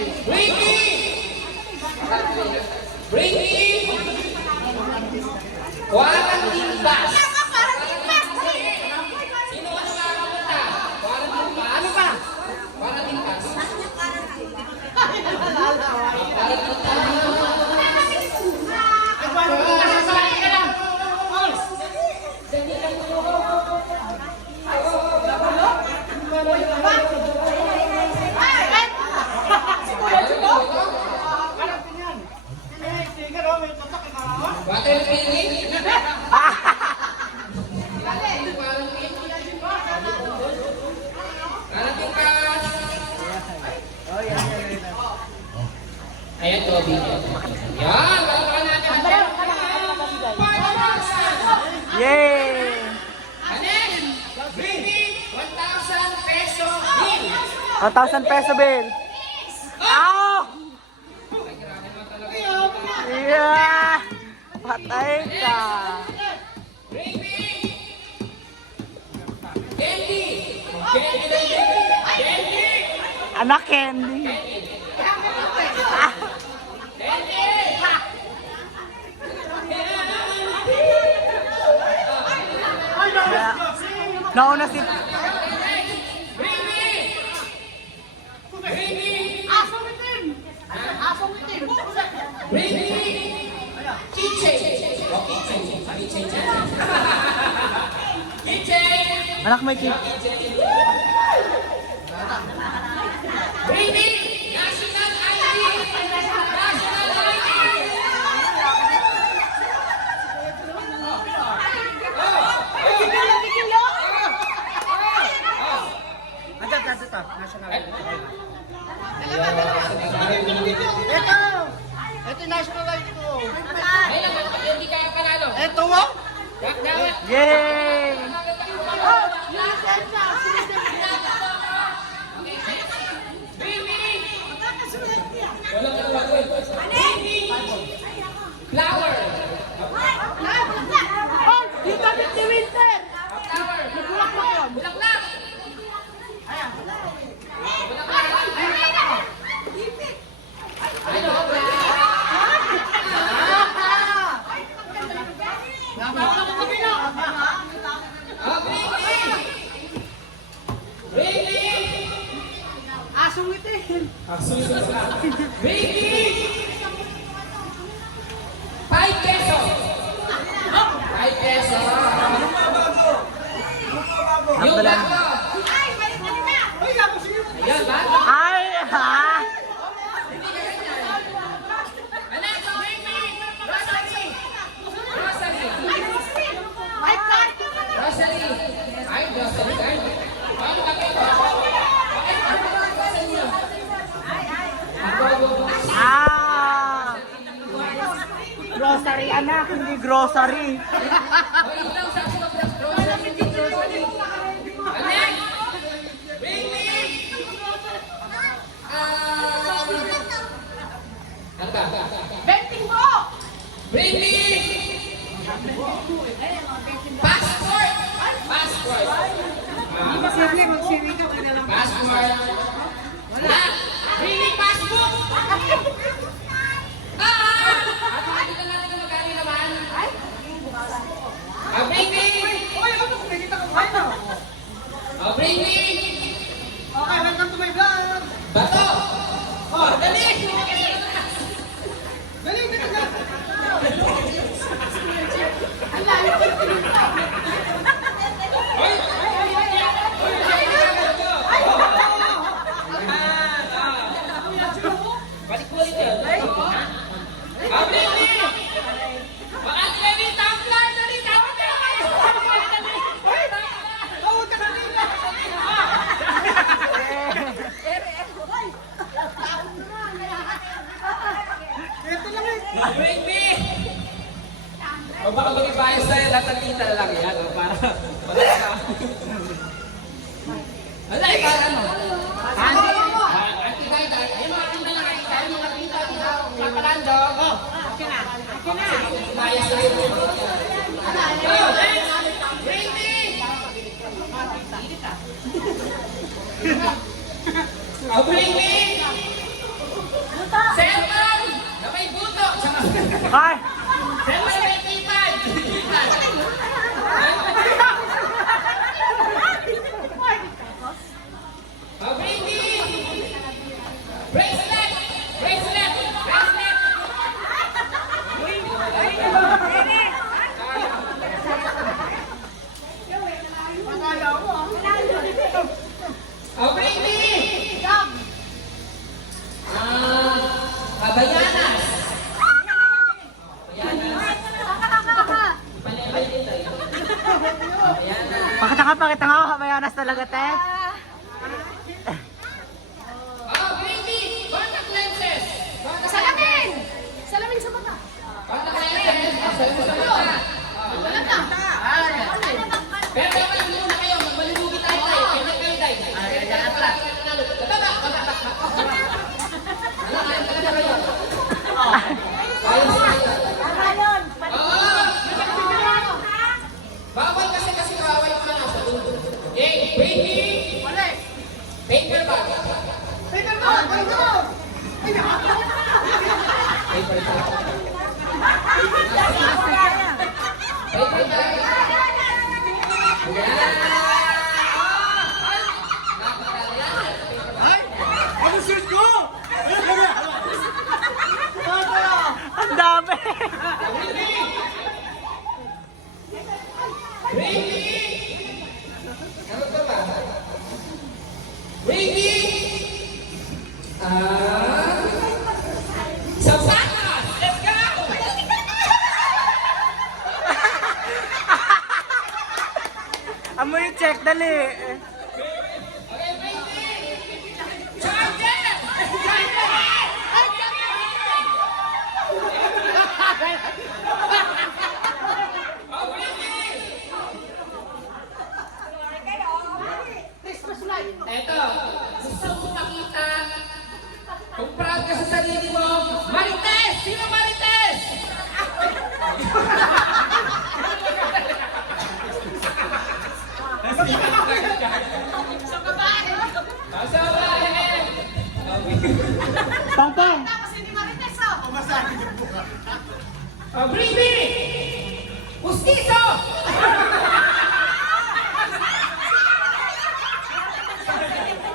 Bring me! Bring me! Quarantine pass! Sino ka nakakapunta? Quarantine pass? Ano pa? Quarantine pass. Water training? Quarantine pass! Ayan, Toby. Yan! Balikan natin. Yay! Anen! Bring me 1,000 peso bill! 1,000 peso bill. Ow! Yeah! Patay ka. Bring me! Candy! Candy! Candy! Anak candy. Ah, nauna si... Bring me! Bring me! Bring me! Keychain! Oh, keychain. Keychain dyan. Keychain! Anak may key. Bring me! National ID! National ID! Ito yung national ID ko. Ay, hindi kaya panalo. Ito mo? Yay! Bring me! Flower! Flower! Bulaklak! Bring me! Asong itin. Bring me! 5 peso! 5 peso! Yung bago! Ayan, bago! Ay, ha? Anak, bring me! Rosary! Rosary! Rosary! Ay, Rosary card. Ano ba kayo? Ah! Grocery anak, hindi grocery. Anak! Bring me! Ano ba? Bring me! Passport! Passport! Passport! Wala! Bring me passport! Hindi ka natin magkano naman. Bring me! Bring me! Okay, welcome to my vlog. Bato! Dali! Dali, dali, dali. Balik mo ulit yun. Bring me! Baka Trevi, tumbler! Dali, tumbler! Tawag ka na nila. Ito lang eh. Bring me! O baka mag-ibayas sa'yo, lahat-kita na lang yan. Para wala ka. Wala, ikaw ano? Anti-guide, ayun mga tinda na kayo. Tayo mga tinda, kakalando. Ibayas sa'yo. Bring me! Bring me! Ay! Oh, baby! Bracelet! Bracelet! Bracelet! Oh, baby! Kabayanas! Pakita nga, kabayanas talaga, te. Oh, baby! Contact lenses! Salamin! Salamin sa mata. Contact lenses! Salamin sa mata! Wala na. Pero dapat muna kayo, magbalimugi tayo. Kaya kayo tayo. Bawal kasi kawawa yung mga nasa dulo. Eh, baby! Paper bag. Paper bag! Paper bag! Paper bag. Paper bag. Ano suit ko? Ang dami! Baby! Sapatos! Let's go! Amoy check, dali. Okay, baby! Charger! Eto, gusto ko makita kung proud ka sa sarili mo. Marites! Sino Marites? Sa babae! Pangpang! Bribi! Pustiso!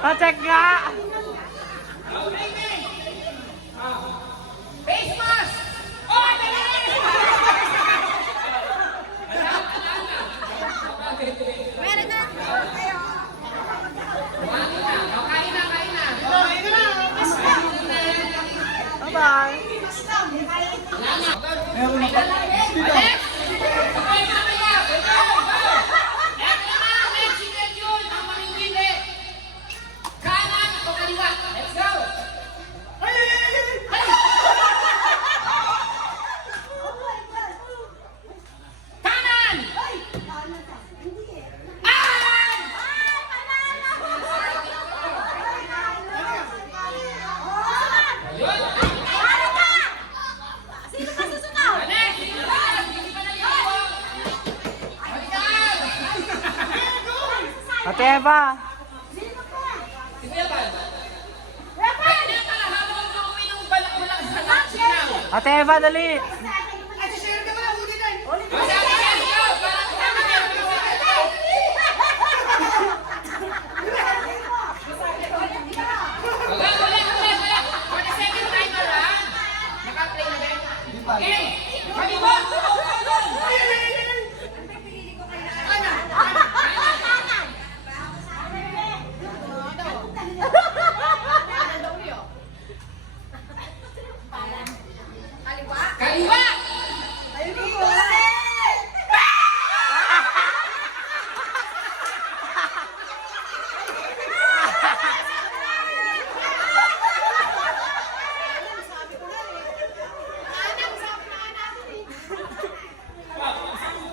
Pa-check nga! Face mask! Oh, dali! Meron na. Kain na, kain na. Bye-bye! Alex! Okay, mamaya! Eto na, Mexican yun! Ang mamimili! Kanan o kaliwa? Let's go! Kanan! An! Yun! Sino pa susunod? Alex! Hindi pa nalimutan! Balikan! Ate Eva! Si Evan! Kaya pala, habang uminom balak-balak sa lahat. Ate Eva, dali! Ay, share ka ba? Huli na. Okay, kaliwa! Kaliwa!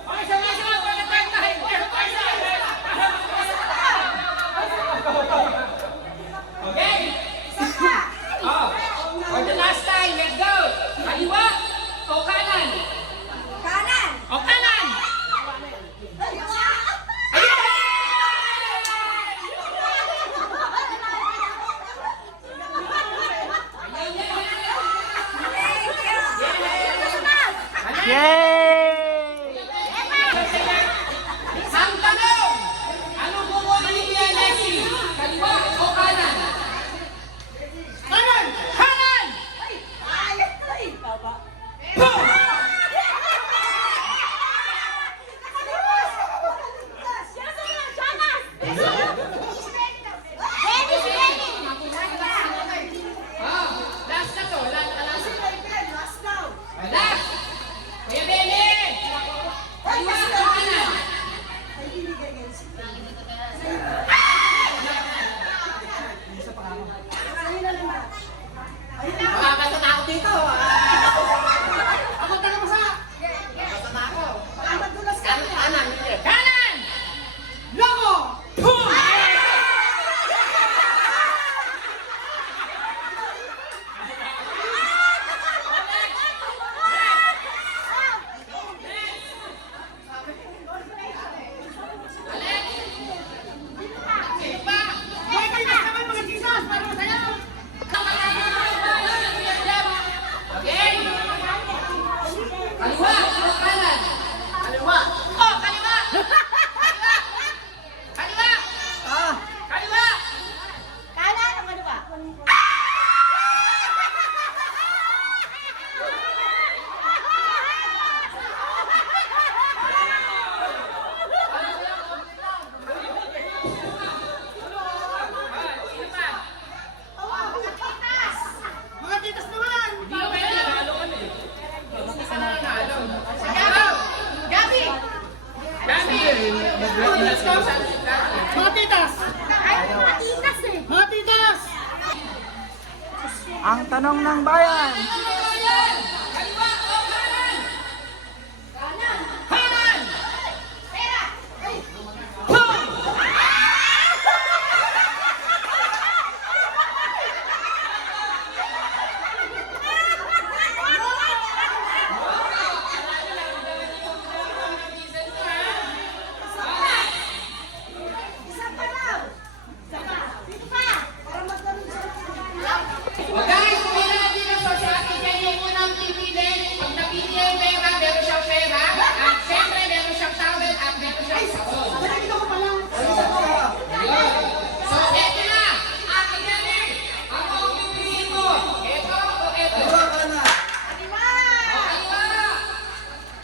Okay, sama-sama, pagkatag tayo. Okay? Oh, for the last time, let's go! Kaliwa o kanan? Yay! Ang tanong, anong bubuhay ni Kuya Leslie? Kaliwa o kanan? Kanan! Kanan! Boom! Ah, last na to. Last. Last. Kuya Benny! Kaliwa o kanan? Makakasama ako dito. Ako taga masa! Makakasama ako. Madulas ka! Kanan! Kanan! Logo! Boom! Sino pa? Hoy, kayo naman mga Jesus! Para masaya! Okay. Kaliwa o kanan? Kaliwa. Oh, kaliwa! Kaliwa! Kaliwa! Kaliwa! Sino pa? Mga titas naman! Hindi ko kaya nanalo kami. Isa na nanalo. Gabi! Gabi! Let's go sa Mga titas! Ay, matitas eh. Mga titas! Ang tanong ng bayan. Kaliwa o kanan? Kanan! Pera! Boom! O guys, kung may natin sa atin yan yung unang pipili. Pag napili yung pera, meron siyang pera. At syempre, meron siyang towel at meron siyang sabon. Nakikita ko pa lang! So, eto na. Akin yan eh. Ano ang pipiliin mo? Eto o eto? O, kaliwa!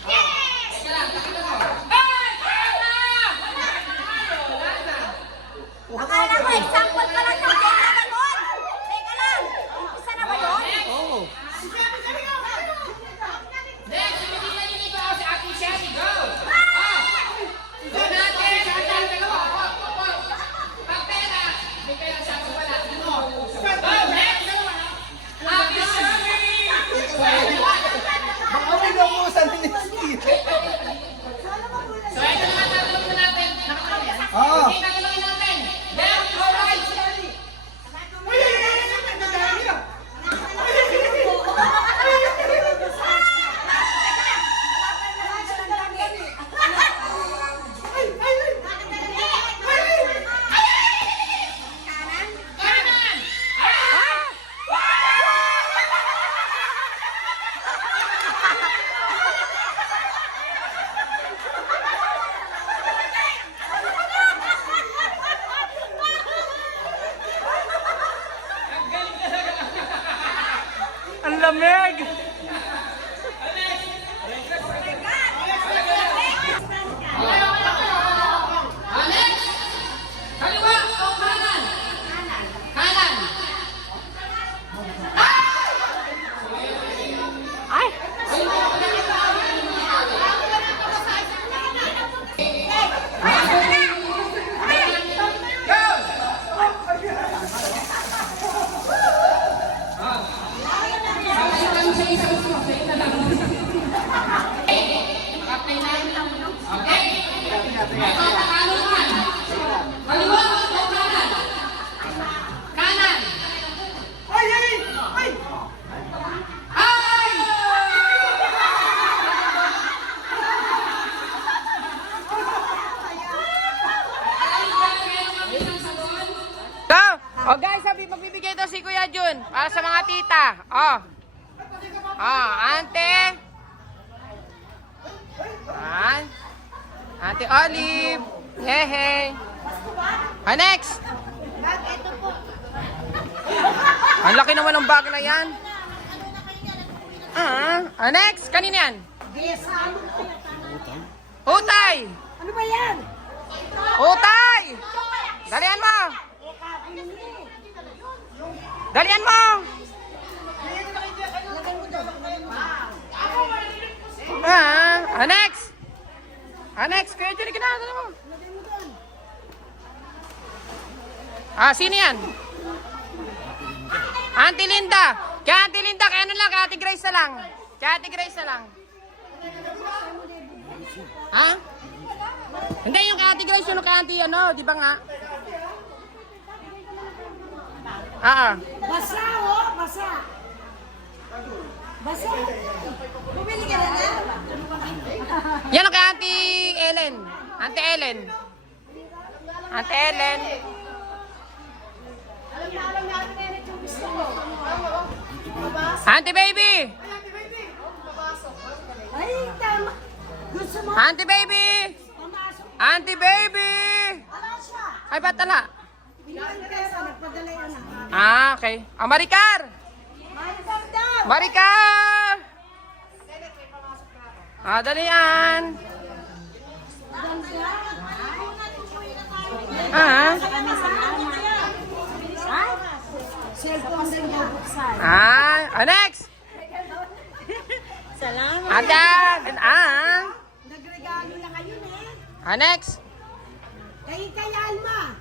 Teka lang, nakita mo. Ay! Pera! Wala na. Akala ko, example pa lang yung game na ganun. Teka lang, umpisa na ba yun? Next, pipiliin niyo dito si Ate Shelly. Go! Ah! Go natin! Sa atin, dalawa. Pag pera, may pera siya. Kung wala, ano? Go! Next! Ate Shelly! Baka may nauusan ni Nesty! So, ito naman tatanungin natin. Oo. Okay, tatanungin natin. Left or right? Kanan! Ang lamig! Alex! Kaliwa o kanan? Kanan! Ay! Go! Sabi lang sa isang sumasay na lang. Kapay na. Okay. Ito, pakalo naman. Kaliwa o kanan? Kanan! Ay! Ay! Ay! Ay! Go! O guys, magbibigay daw si Kuya Jun para sa mga tita. Oh. Oh, ante. Yan. Ate Olive. Hehe. Next. Bag, ito po. Ang laki naman ng bag na yan. Next. Kanina yan? Utay. Ano ba yan? Utay. Dalian mo. Dalian mo. Next. Next. Kaya dyan ka na. Dali mo. Sino yan? Auntie Linda. Kaya Auntie Linda, kaya ano lang, kaya Ate Grace na lang. Kaya Ate Grace na lang. Ha? Hindi, yung kaya Ate Grace, yung kaya Auntie, ano, di ba nga? Basa, oh, basa. Basa. Bumili ka na na? Yan yung kaya Auntie Ellen. Auntie Ellen. Auntie Ellen. Auntie Baby. Ay, tama. Gusto mo? Auntie Baby. Pamasok. Auntie Baby. Ano siya? Ay, ba't tala? Bilang pesa, nagpadala yan Okay. Maricar. Maripag daw. Maricar. Dalian. Cellphone din daw buksan. Next. Salamat. Nagregalo na kayo eh. Next. Kay Alma.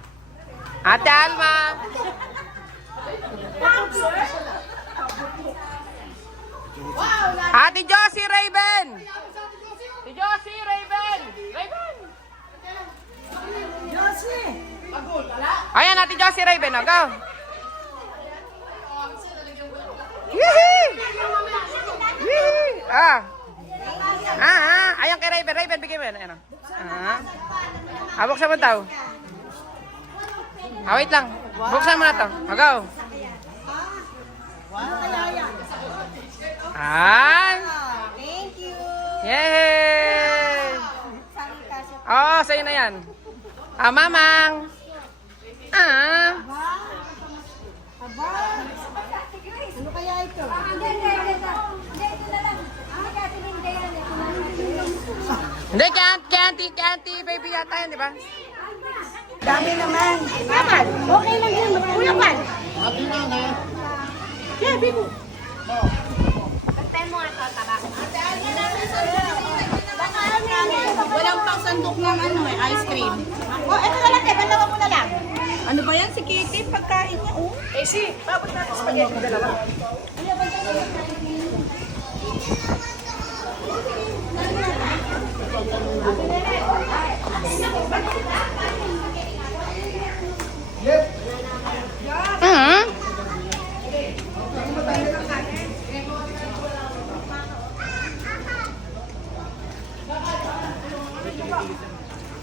Ate Alma. Ate Josie Raven. Ate Josie Raven. Raven. Josie. Ayan, Ate Josie Raven. Go. Yee! Ayan kay Raven. Raven, bigyan mo yan. Ayan. Buksan mo daw. Wait lang. Buksan mo na to. Go. Thank you. Yay! Sa'yo na yan. Mamang. Aba. Ano kaya ito? Hindi, ito na lang. Kasi hindi yan. Hindi, kay auntie baby yata yan, di ba? Dami naman. Naman. Okay lang yun. Kuya Pan. Yeah, bigo. Bantay mo nga ito, tabak. Walang pang sandok ng ice cream. Oh, ito na lang, dalawa mo na lang. Ano ba yan si Kitty? Pagkain niya, oh. Babot natin spaghetti dalawa.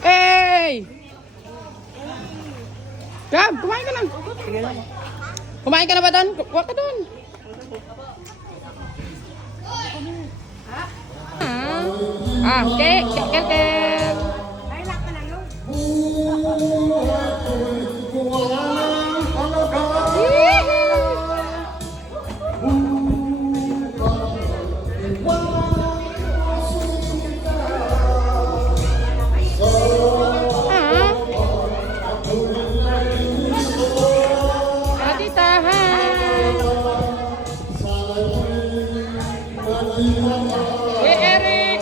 Hey! Gab, kumain ka na. Kumain ka na ba doon? Kuha ka doon. Okay. Kel. Eric!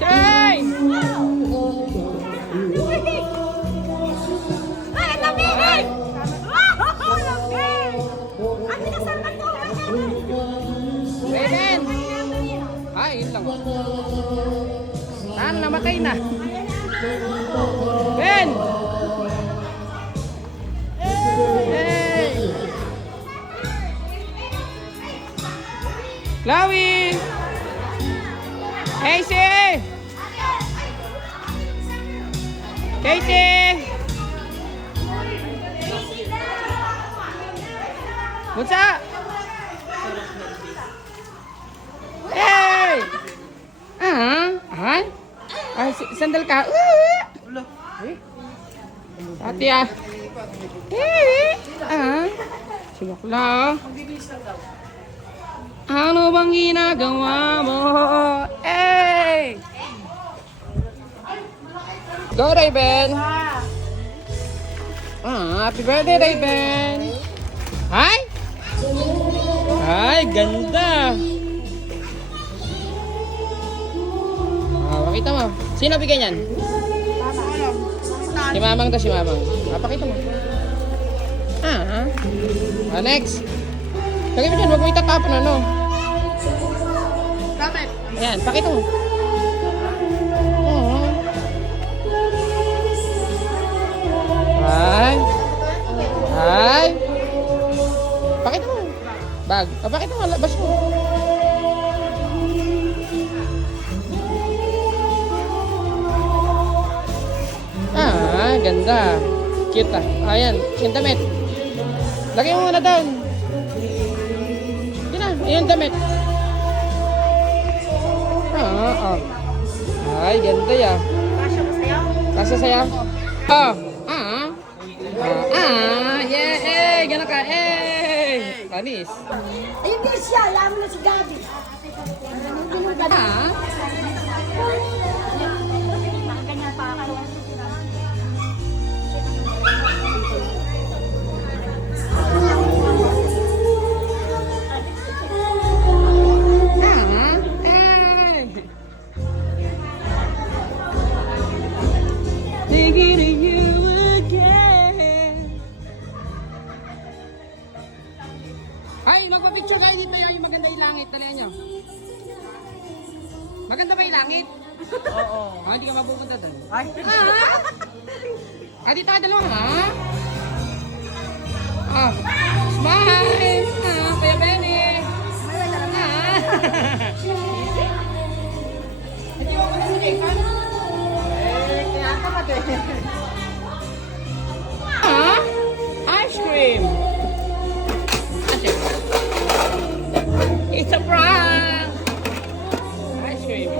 Shay! Ay, lamig! Wow, lamig! Ang pinasama to! Raven! Yun lang. Saan? Namatay na. Ben! Hey! Chloe! Casey! Katie! Bunsa! Hey! Ay? Ay, sandal ka. Ate ah. Si bakla. Ano bang ginagawa mo? Hey! Go, Raven! Happy birthday, Raven! Hi! Ay, ganda! Pakita mo. Sino bigyan yan? Si Mamang to, si Mamang. Pakita mo. Next. Lagay mo dyan, huwag mo itatapon, ano? Bakit? Ayan, pakita mo. Hi. Hi. Pakita mo. Bag. Pakita mo, labas mo. Ganda. Cute ah. Ayan, yung damit. Lagay mo muna down. Yun na, yung damit. Ay, ganda ya. Kasya ko sa'yo. Kasya sa'yo? Yeah, gano'n ka, Panis. Ayun din siya, alam mo na si Gabi. Ganyan pa kayo. Thinking of you again. Ay, magpa-picture kayo dito yung maganda yung langit. Talihan nyo. Maganda ba yung langit? Oo. Hindi ka mapupunta doon. Ay. Dito ka dalawa, ha? Smile! Kuya Benny! Hindi mo pala sa Japan? Kaya ka ba din? Ice cream! It's a prank! Ice cream!